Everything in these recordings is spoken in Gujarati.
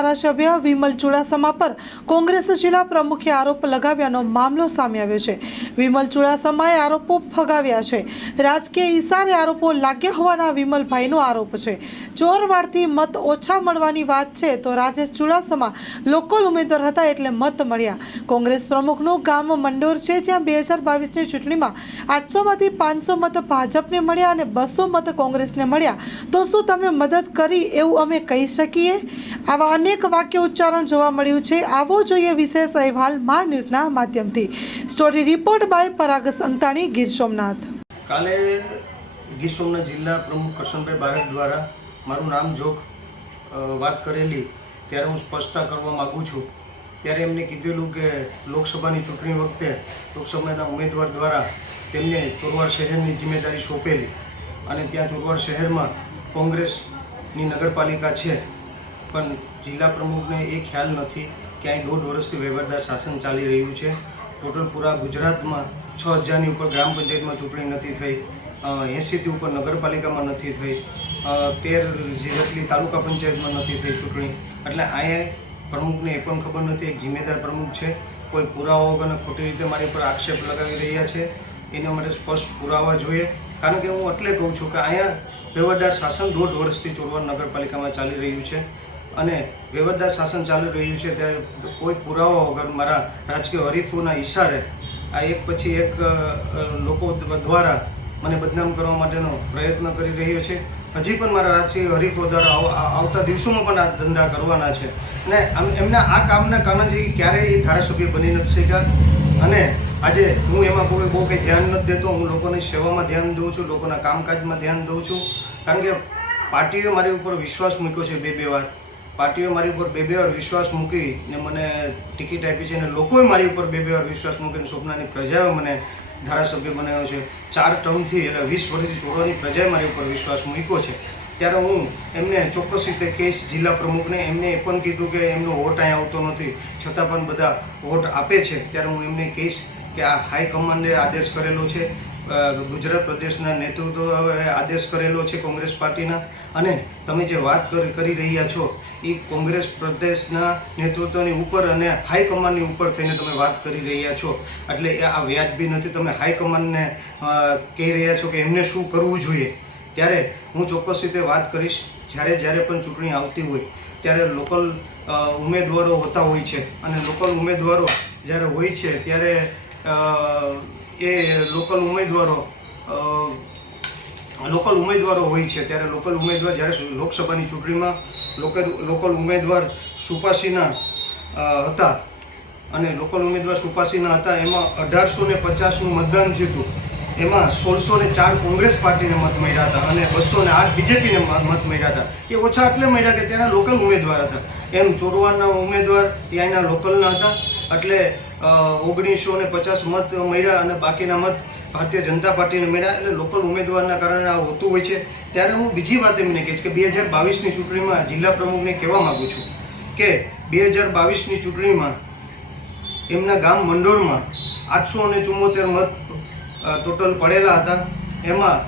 ધારાસભ્ય વિમલ ચુડાસમા પર કોંગ્રેસ જિલ્લા પ્રમુખે આરોપ લગાવ્યાનો મામલો સામે આવ્યો છે. વિમલ ચુડાસમાએ આરોપો ફગાવ્યા છે. રાજકીય ઈશારે આરોપો લાગ્યા હોવાના વિમલભાઈનો આરોપ છે. ચોરવાડથી મત ઓછા મળવાની વાત છે તો રાજેશ ચુડાસમા લોકલ ઉમેદવાર હતા એટલે મત મળ્યા. કોંગ્રેસ પ્રમુખનું ગામ મંડોર છે જ્યાં બે હજાર બાવીસની ચૂંટણીમાં આઠસોમાંથી પાંચસો મત ભાજપને મળ્યા અને બસો મત કોંગ્રેસને મળ્યા. તો શું તમે મદદ કરી એવું અમે કહી શકીએ? આવા અનેક વાક્ય ઉચ્ચારણ જોવા મળ્યું છે. આવો જોઈએ વિશેષ અહેવાલ મા ન્યૂઝના માધ્યમથી. Story report by Parag Santani, Gir Somnath. કાલે ગીર સોમનાથ જિલ્લા પ્રમુખ કરશનભાઈ બારડ દ્વારા મારું નામ જોગ વાત કરેલી ત્યારે હું સ્પષ્ટતા કરવા માગું છું. ત્યારે એમને કીધેલું કે લોકસભાની ચૂંટણી વખતે લોકસભાના ઉમેદવાર દ્વારા તેમને ચોરવાડ શહેરની જિમ્મેદારી સોંપેલી. અને ત્યાં ચોરવાડ શહેરમાં કોંગ્રેસની નગરપાલિકા છે. પણ જિલ્લા પ્રમુખને એ ખ્યાલ નથી કે અહીં દોઢ વર્ષથી વહીવટદાર શાસન ચાલી રહ્યું છે. ટોટલ પૂરા ગુજરાતમાં છ હજારની ઉપર ગ્રામ પંચાયતમાં ચૂંટણી નથી થઈ એંસીથી ઉપર નગરપાલિકામાં નથી થઈ તેર જેટલી તાલુકા પંચાયતમાં નથી થઈ ચૂંટણી. એટલે અહીંયા પ્રમુખને એ પણ ખબર નથી, એક જિમ્મેદાર પ્રમુખ છે, કોઈ પુરાવા વગરને ખોટી રીતે મારી પર આક્ષેપ લગાવી રહ્યા છે. એના માટે સ્પષ્ટ પુરાવા જોઈએ. કારણ કે હું એટલે કહું છું કે અહીંયા વહીવટદાર શાસન દોઢ વર્ષથી ચોરવાડ નગરપાલિકામાં ચાલી રહ્યું છે. અને વહીવટદાર શાસન ચાલી રહ્યું છે ત્યારે કોઈ પુરાવા વગર મારા રાજકીય હરીફોના ઇશારે આ એક પછી એક લોકો દ્વારા મને બદનામ કરવા માટેનો પ્રયત્ન કરી રહ્યો છે. હજી પણ મારા રાજકીય હરીફો દ્વારા આવતા દિવસોમાં પણ આ ધંધા કરવાના છે. અને એમના આ કામના કારણે જે ક્યારેય એ ધારાસભ્ય બની નથી શક્યા. અને આજે હું એમાં કોઈ, બહુ કંઈ ધ્યાન નથી દેતો. હું લોકોની સેવામાં ધ્યાન દઉં છું, લોકોના કામકાજમાં ધ્યાન દઉં છું. કારણ કે પાર્ટીએ મારી ઉપર વિશ્વાસ મૂક્યો છે બે બે વાર. પાર્ટીએ મારી ઉપર બે બે વાર વિશ્વાસ મૂકી ને મને ટિકિટ આપી છે અને લોકોએ મારી ઉપર બે બે વાર વિશ્વાસ મૂકીને સ્વપ્નાની પ્રજાએ મને ધારાસભ્ય બનાવ્યો છે. ચાર ટર્મથી એટલે વીસ વર્ષથી ચોરોની પ્રજાએ મારી ઉપર વિશ્વાસ મૂક્યો છે. ત્યારે હું એમને ચોક્કસ રીતે કહીશ જિલ્લા પ્રમુખને એમને એ પણ કીધું કે એમનો વોટ અહીં આવતો નથી. છતાં પણ બધા વોટ આપે છે. ત્યારે હું એમને કહીશ કે આ હાઈકમાન્ડે આદેશ કરેલો છે. ગુજરાત પ્રદેશના નેતૃત્વએ આદેશ કરેલો છે કોંગ્રેસ પાર્ટીના. અને તમે જે વાત કરી રહ્યા છો એ કોંગ્રેસ પ્રદેશના નેતૃત્વની ઉપર અને હાઈકમાન્ડની ઉપર થઈને તમે વાત કરી રહ્યા છો. એટલે આ વ્યાજબી નથી, તમે હાઈકમાન્ડને કહી રહ્યા છો કે એમને શું કરવું જોઈએ. ત્યારે હું ચોક્કસ રીતે વાત કરીશ. જ્યારે જ્યારે પણ ચૂંટણી આવતી હોય, ત્યારે લોકલ ઉમેદવારો હોતા હોય છે. અને લોકલ ઉમેદવારો જ્યારે હોય છે, ત્યારે એ લોકલ ઉમેદવારો લોકલ ઉમેદવારો હોય છે. ત્યારે લોકલ ઉમેદવાર જ્યારે લોકસભાની ચૂંટણીમાં લોકલ લોકલ ઉમેદવાર સુપાસીના હતા. અને લોકલ ઉમેદવાર સુપાસીના હતા, એમાં અઢારસો ને પચાસનું મતદાન થયું એમાં સોળસો ને ચાર કોંગ્રેસ પાર્ટીને મત મળ્યા હતા અને બસો ને આઠ બીજેપીને મત મળ્યા હતા. એ ઓછા એટલે મળ્યા કે તેના લોકલ ઉમેદવાર હતા. એમ ચોરવાડના ઉમેદવાર ત્યાંના લોકલના હતા. એટલે ઓગણીસો ને પચાસ મત મળ્યા અને બાકીના મત ભારતીય જનતા પાર્ટીને મળ્યા એટલે લોકલ ઉમેદવારના કારણે આ હોતું હોય છે. ત્યારે હું બીજી વાત એમને કહીશ કે બે હજાર બાવીસની ચૂંટણીમાં જિલ્લા પ્રમુખને કહેવા માગું છું કે બે હજાર બાવીસની ચૂંટણીમાં એમના ગામ મંડોળમાં આઠસો અને ચુમ્મોતેર મત ટોટલ પડેલા હતા. એમાં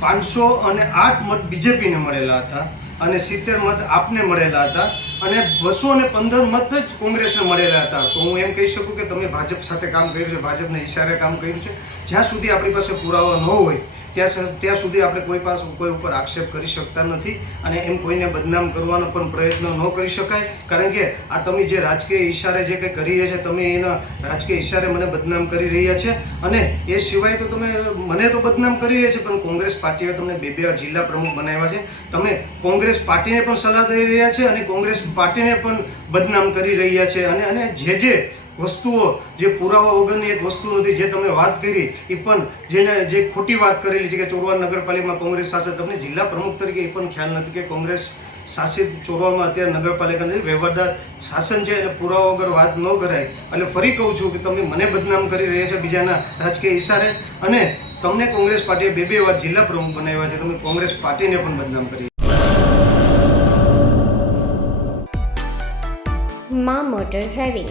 પાંચસો અને આઠ મત બીજેપીને મળેલા હતા. અને સિત્તેર મત આપને મળેલા હતા અને બસો અને પંદર મત જ કોંગ્રેસને મળેલા હતા. તો હું એમ કહી શકું કે તમે ભાજપ સાથે કામ કર્યું છે, ભાજપના ઈશારે કામ કર્યું છે. જ્યાં સુધી આપણી પાસે પુરાવા ન હોય ત્યાં ત્યાં સુધી આપણે કોઈ પાસે કોઈ ઉપર આક્ષેપ કરી શકતા નથી અને એમ કોઈને બદનામ કરવાનો પણ પ્રયત્ન ન કરી શકાય. કારણ કે આ તમે જે રાજકીય ઈશારે જે કંઈ કરી રહ્યા છે, તમે એના રાજકીય ઈશારે મને બદનામ કરી રહ્યા છે. અને એ સિવાય તો તમે, મને તો બદનામ કરી રહ્યા છે, પણ કોંગ્રેસ પાર્ટીએ તમને બે બે જિલ્લા પ્રમુખ બનાવ્યા છે. તમે કોંગ્રેસ પાર્ટીને પણ સલાહ દઈ રહ્યા છે અને કોંગ્રેસ પાર્ટીને પણ બદનામ કરી રહ્યા છે. અને અને જે જે વસ્તુઓ જે પુરાવા વગરની એક વસ્તુ નથી જે તમે વાત કરી, એ પણ જેને જે ખોટી વાત કરેલી છે કે ચોરવાડ નગરપાલિકામાં કોંગ્રેસ શાસન તમને જિલ્લા પ્રમુખ તરીકે એ પણ ખ્યાલ નથી કે કોંગ્રેસ શાસિત ચોરવાડમાં અત્યારે નગરપાલિકાની વ્યવહારદાર શાસન છે અને પુરાવા વગર વાત ન કરાય. એટલે ફરી કહું છું કે તમે મને બદનામ કરી રહ્યા છો બીજાના રાજકીય ઈશારે અને તમને કોંગ્રેસ પાર્ટીએ બે બે વાર જિલ્લા પ્રમુખ બનાવ્યા છે, તમે કોંગ્રેસ પાર્ટીને પણ બદનામ કરી મા motor driving